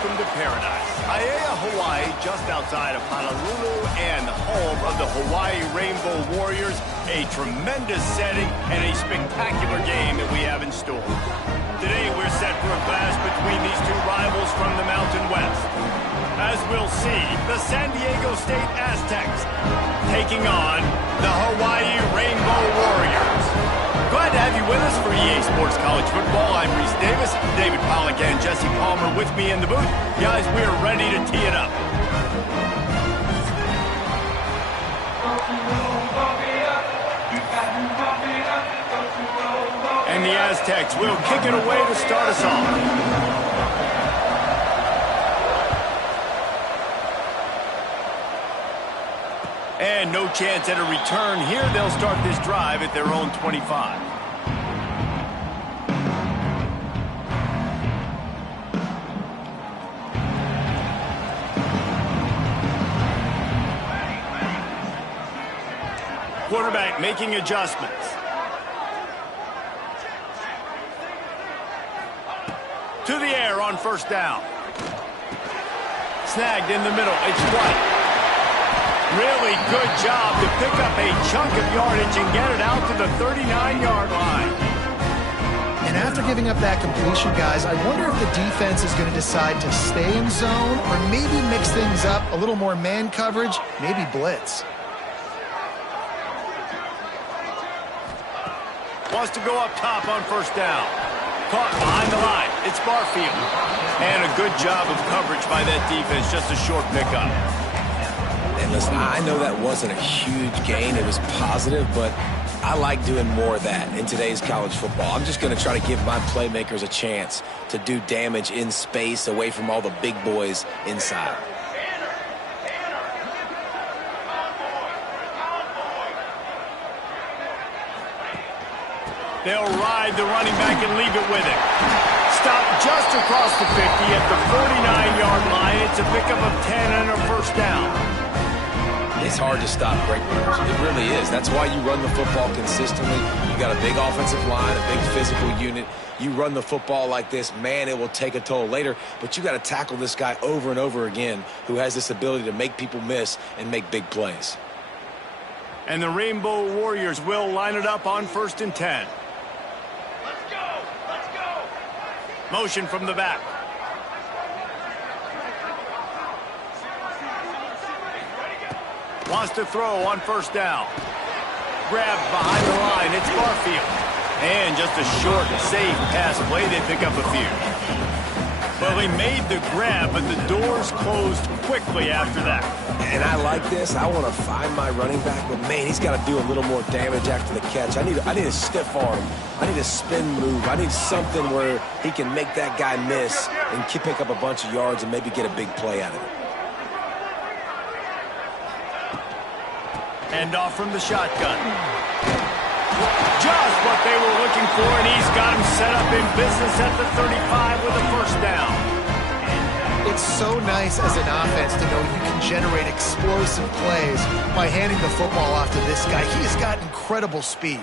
welcome to paradise. Aiea, Hawaii, just outside of Honolulu and the home of the Hawaii Rainbow Warriors. A tremendous setting and a spectacular game that we have in store. Today we're set for a clash between these two rivals from the Mountain West. As we'll see, the San Diego State Aztecs taking on the Hawaii Rainbow Warriors. Glad to have you with us for EA Sports College Football. I'm Reese Davis, David Pollack and Jesse Palmer with me in the booth. Guys, we are ready to tee it up. And the Aztecs will kick it away to start us off. And no chance at a return here. They'll start this drive at their own 25. Quarterback making adjustments. To the air on first down. Snagged in the middle. It's White. Really good job to pick up a chunk of yardage and get it out to the 39-yard line. And after giving up that completion, guys, I wonder if the defense is going to decide to stay in zone or maybe mix things up, a little more man coverage, maybe blitz. Wants to go up top on first down. Caught behind the line. It's Barfield. And a good job of coverage by that defense, just a short pickup. And listen, I know that wasn't a huge gain. It was positive, but I like doing more of that in today's college football. I'm just going to try to give my playmakers a chance to do damage in space away from all the big boys inside. They'll ride the running back and leave it with him. Stopped just across the 50 at the 49-yard line. It's a pickup of 10 and a first down. It's hard to stop great runners. It really is. That's why you run the football consistently. You got a big offensive line, a big physical unit. You run the football like this, man, it will take a toll later. But you got to tackle this guy over and over again who has this ability to make people miss and make big plays. And the Rainbow Warriors will line it up on first and 10. Let's go! Let's go! Motion from the back. Wants to throw on first down. Grabbed behind the line. It's Barfield. And just a short, safe pass play. They pick up a few. Well, he made the grab, but the doors closed quickly after that. And I like this. I want to find my running back, but, man, he's got to do a little more damage after the catch. I need a stiff arm. I need a spin move. I need something where he can make that guy miss and pick up a bunch of yards and maybe get a big play out of it. End off from the shotgun. Just what they were looking for, and he's got him set up in business at the 35 with a first down. It's so nice as an offense to know you can generate explosive plays by handing the football off to this guy. He has got incredible speed.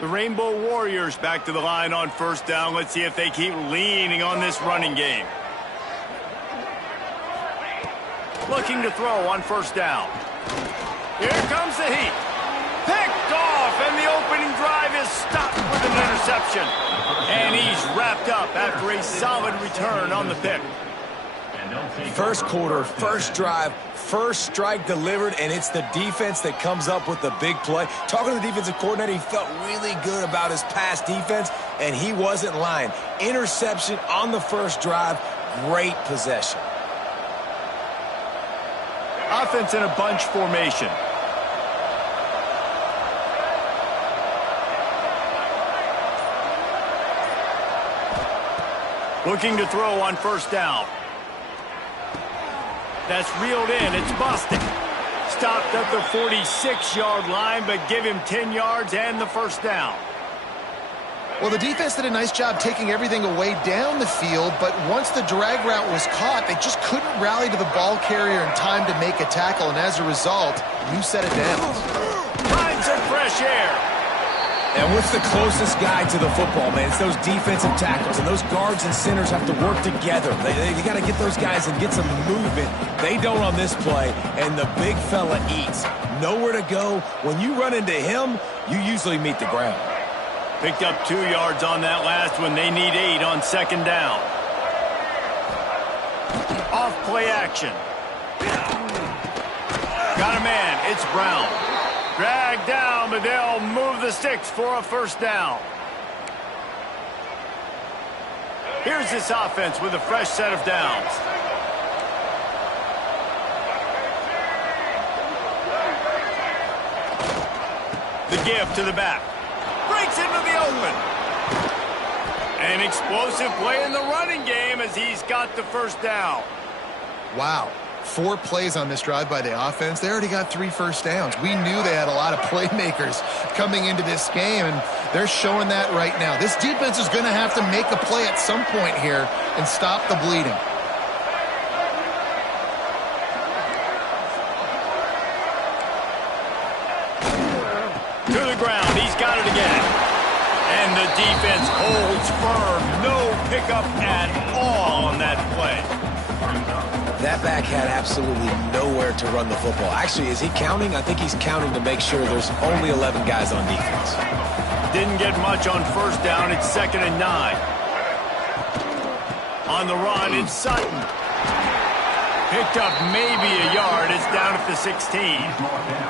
The Rainbow Warriors back to the line on first down. Let's see if they keep leaning on this running game. Looking to throw on first down. Here comes the heat. Picked off, and the opening drive is stopped with an interception. And he's wrapped up after a solid return on the pick. First quarter, first drive, first strike delivered, and it's the defense that comes up with the big play. Talking to the defensive coordinator, he felt really good about his pass defense, and he wasn't lying. Interception on the first drive, great possession. Offense in a bunch formation. Looking to throw on first down. That's reeled in. It's busted. Stopped at the 46-yard line, but give him 10 yards and the first down. Well, the defense did a nice job taking everything away down the field, but once the drag route was caught, they just couldn't rally to the ball carrier in time to make a tackle, and as a result, you set it down. Finds some fresh air. And what's the closest guy to the football, man? It's those defensive tackles, and those guards and centers have to work together. They got to get those guys and get some movement. They don't on this play, and the big fella eats. Nowhere to go. When you run into him, you usually meet the ground. Picked up 2 yards on that last one. They need 8 on second down. Off play action. Got a man. It's Brown. Dragged down, but they'll move the sticks for a first down. Here's this offense with a fresh set of downs. The give to the back. Breaks into the open. An explosive play in the running game as he's got the first down. Wow. 4 plays on this drive by the offense. They already got 3 first downs. We knew they had a lot of playmakers coming into this game, and they're showing that right now. This defense is going to have to make a play at some point here and stop the bleeding. To the ground. He's got it again. And the defense holds firm. No pickup at all on that play. That back had absolutely nowhere to run the football. Actually, is he counting? I think he's counting to make sure there's only 11 guys on defense. Didn't get much on first down. It's 2nd and 9. On the run, it's Sutton. Picked up maybe a yard. It's down at the 16.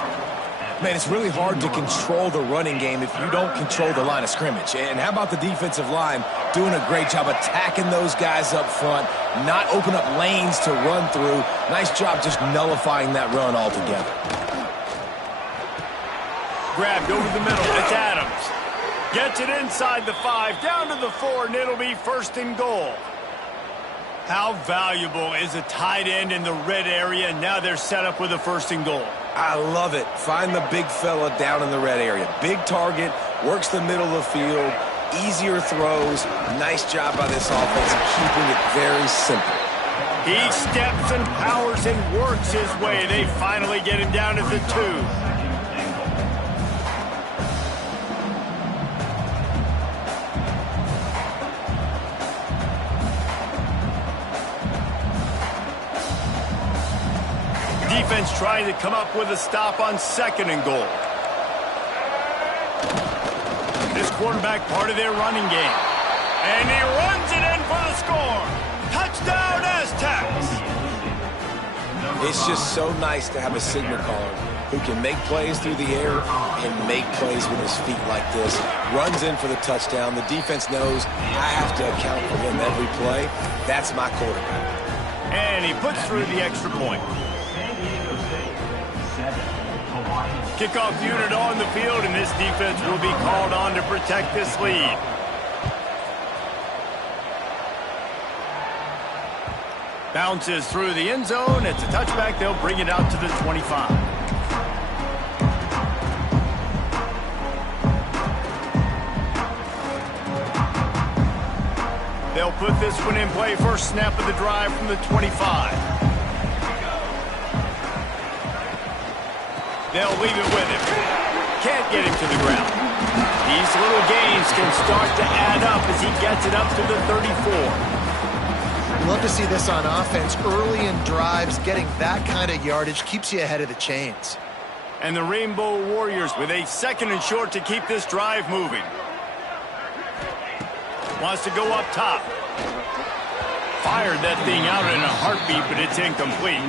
Man, it's really hard to control the running game if you don't control the line of scrimmage. And how about the defensive line doing a great job attacking those guys up front, not open up lanes to run through. Nice job just nullifying that run altogether. Grabbed over the middle. It's Adams. Gets it inside the 5, down to the 4, and it'll be 1st and goal. How valuable is a tight end in the red area? Now they're set up with a 1st and goal. I love it. Find the big fella down in the red area. Big target, works the middle of the field, easier throws. Nice job by this offense keeping it very simple. He steps and powers and works his way. They finally get him down at the 2. Defense trying to come up with a stop on 2nd and goal. This quarterback part of their running game. And he runs it in for the score. Touchdown Aztecs. It's just so nice to have a signal caller who can make plays through the air and make plays with his feet like this. Runs in for the touchdown. The defense knows I have to account for him every play. That's my quarterback. And he puts through the extra point. Kickoff unit on the field, and this defense will be called on to protect this lead. Bounces through the end zone. It's a touchback. They'll bring it out to the 25. They'll put this one in play. First snap of the drive from the 25. They'll leave it with him. Can't get him to the ground. These little gains can start to add up as he gets it up to the 34. Love to see this on offense. Early in drives, getting that kind of yardage keeps you ahead of the chains. And the Rainbow Warriors with a 2nd and short to keep this drive moving. Wants to go up top. Fired that thing out in a heartbeat, but it's incomplete.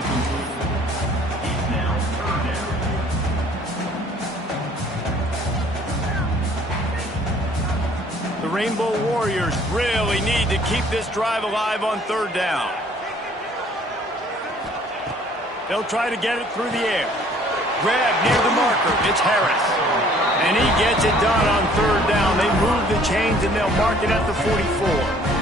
The Rainbow Warriors really need to keep this drive alive on 3rd down. They'll try to get it through the air. Grab near the marker. It's Harris. And he gets it done on 3rd down. They move the chains and they'll mark it at the 44.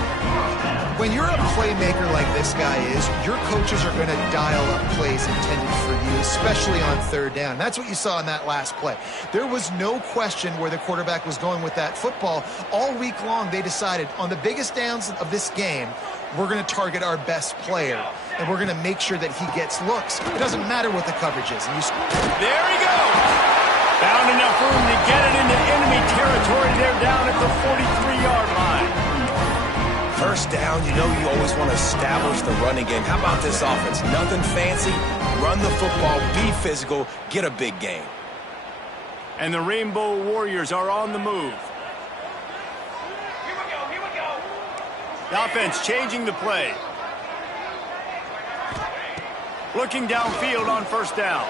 When you're a playmaker like this guy is, your coaches are going to dial up plays intended for you, especially on 3rd down. That's what you saw in that last play. There was no question where the quarterback was going with that football. All week long, they decided on the biggest downs of this game, we're going to target our best player, and we're going to make sure that he gets looks. It doesn't matter what the coverage is. There he goes. Found enough room to get it into enemy territory. They're down at the 43-yard line. First down, you know you always want to establish the running game. How about this offense? Nothing fancy. Run the football, be physical, get a big gain. And the Rainbow Warriors are on the move. Here we go. The offense changing the play. Looking downfield on first down.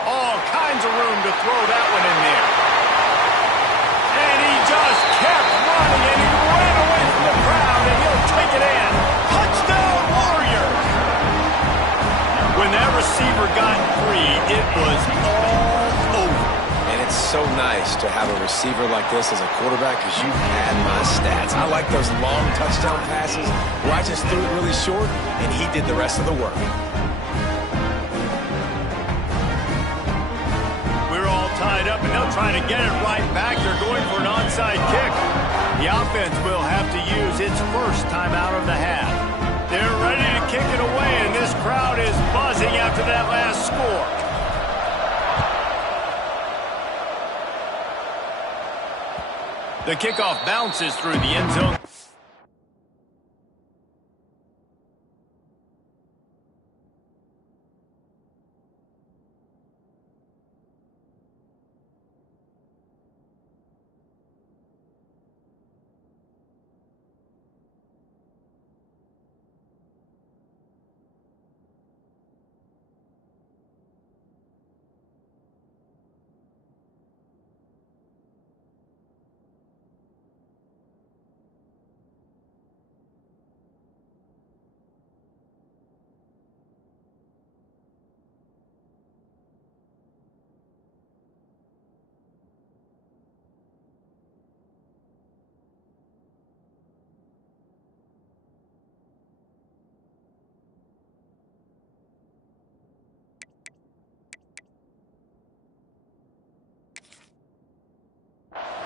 All kinds of room to throw that one in there. And he just kept running, and he ran away from the crowd, and he'll take it in. Touchdown, Warriors! When that receiver got free, it was all over. And it's so nice to have a receiver like this as a quarterback because you had my stats. I like those long touchdown passes where I just threw it really short, and he did the rest of the work. Tied up, and they'll try to get it right back. They're going for an onside kick. The offense will have to use its first timeout of the half. They're ready to kick it away, and this crowd is buzzing after that last score. The kickoff bounces through the end zone.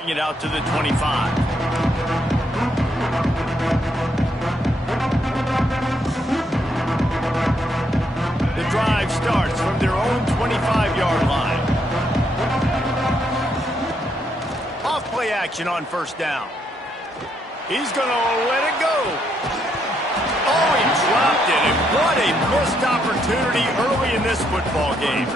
It out to the 25. The drive starts from their own 25-yard line. Off play action on first down. He's going to let it go. Oh, he dropped it, and what a missed opportunity early in this football game.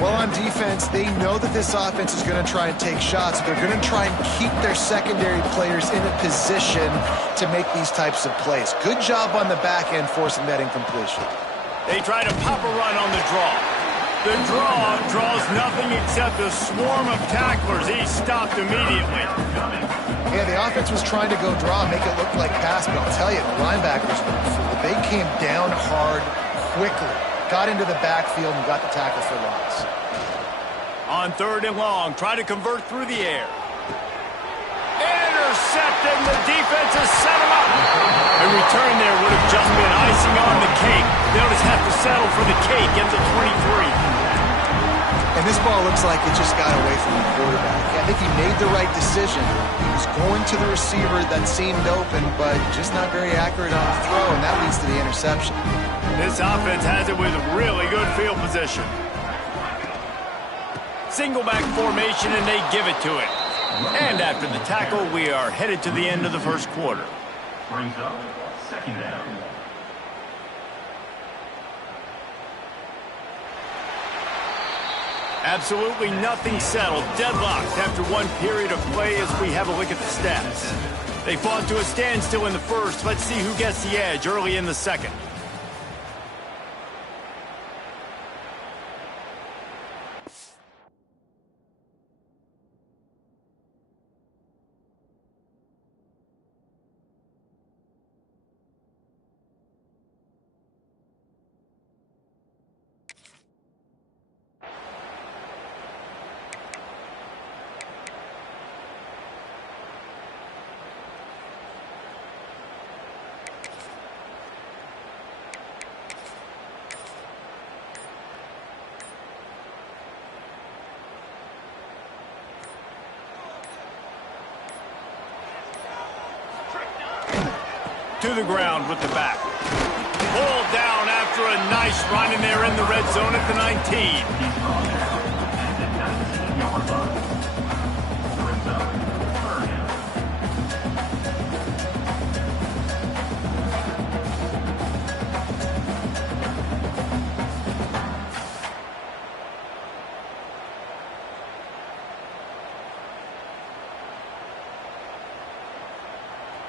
Well, on defense, they know that this offense is going to try and take shots. They're going to try and keep their secondary players in a position to make these types of plays. Good job on the back end forcing that incompletion. They try to pop a run on the draw. The draw draws nothing except a swarm of tacklers. He's stopped immediately. Yeah, the offense was trying to go draw, make it look like pass, but I'll tell you, the linebackers, they came down hard quickly. Got into the backfield and got the tackle for loss. On third and long, try to convert through the air. Intercepted, the defense has set him up. A return there would have just been icing on the cake. They'll just have to settle for the cake at the 23. And this ball looks like it just got away from the quarterback. I think he made the right decision. He was going to the receiver that seemed open, but just not very accurate on the throw, and that leads to the interception. This offense has it with really good field position. Single back formation, and they give it to it. And after the tackle, we are headed to the end of the first quarter. Brings up second down. Absolutely nothing settled. Deadlocked after one period of play as we have a look at the stats. They fought to a standstill in the first. Let's see who gets the edge early in the second. To the ground with the back. Pulled down after a nice run, and they're in the red zone at the 19. number 5. Brings up 3rd down.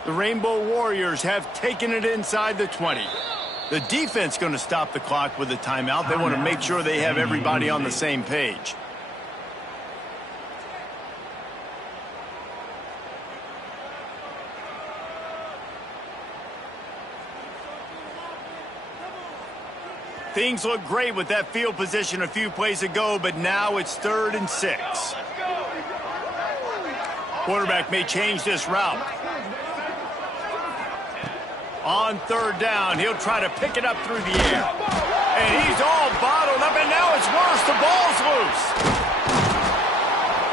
The Rainbow Warriors have taken it inside the 20. The defense going to stop the clock with a timeout. They want to make sure they have everybody on the same page. Things look great with that field position a few plays ago, but now it's 3rd and 6. Quarterback may change this route. On 3rd down, he'll try to pick it up through the air. And he's all bottled up, and now it's worse. The ball's loose.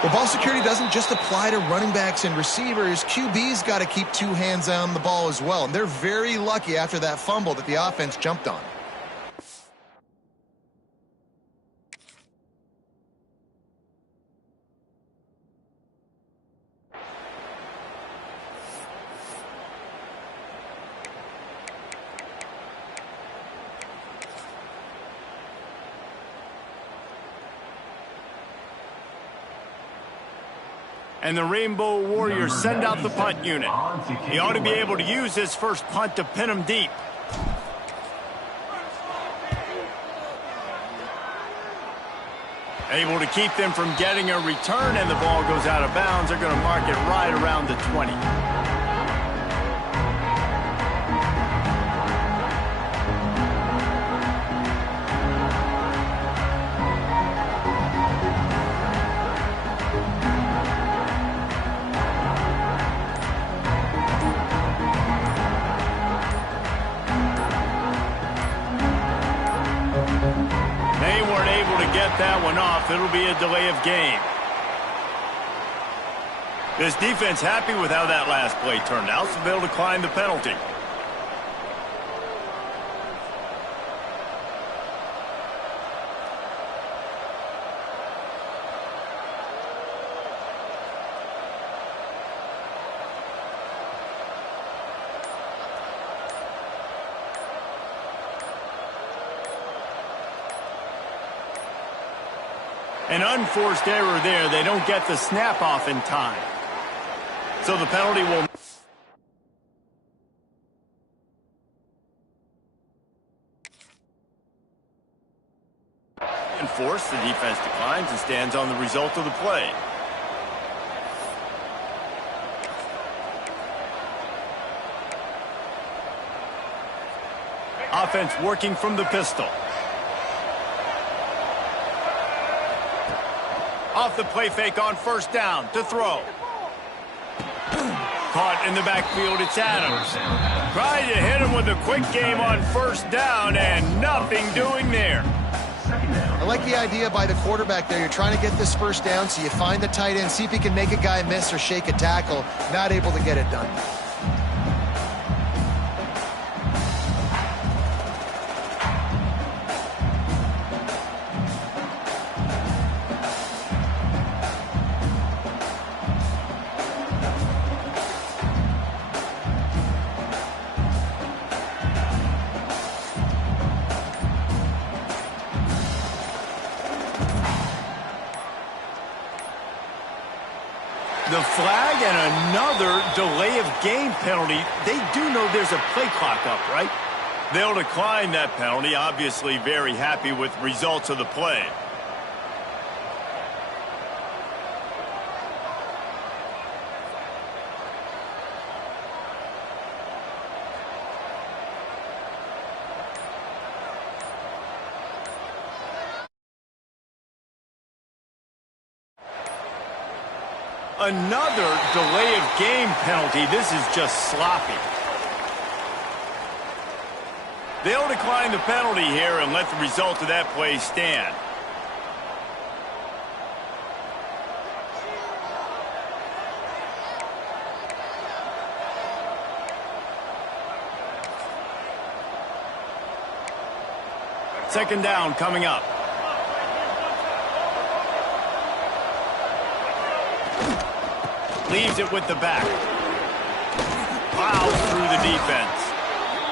Well, ball security doesn't just apply to running backs and receivers. QB's got to keep 2 hands on the ball as well. And they're very lucky after that fumble that the offense jumped on. And the Rainbow Warriors send out the punt unit. He ought to be able to use his first punt to pin him deep. Able to keep them from getting a return, and the ball goes out of bounds. They're going to mark it right around the 20. That one off. It'll be a delay of game. This defense happy with how that last play turned out, so they'll decline the penalty. An unforced error there. They don't get the snap off in time. So the penalty will... enforced. The defense declines and stands on the result of the play. Offense working from the pistol. Off the play fake on 1st down to throw. Caught in the backfield, it's Adams. Trying to hit him with a quick game on 1st down and nothing doing there. I like the idea by the quarterback there. You're trying to get this 1st down, so you find the tight end, see if he can make a guy miss or shake a tackle. Not able to get it done. The flag and another delay of game penalty. They do know there's a play clock up, right? They'll decline that penalty, obviously very happy with results of the play. Another delay of game penalty. This is just sloppy. They'll decline the penalty here and let the result of that play stand. Second down coming up. Leaves it with the back. Plows through the defense.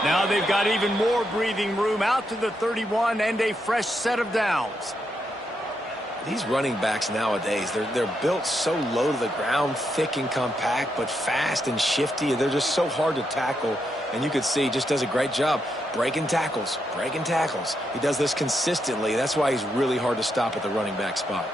Now they've got even more breathing room out to the 31 and a fresh set of downs. These running backs nowadays, they're built so low to the ground, thick and compact, but fast and shifty. They're just so hard to tackle. And you could see he just does a great job breaking tackles, breaking tackles. He does this consistently. That's why he's really hard to stop at the running back spot.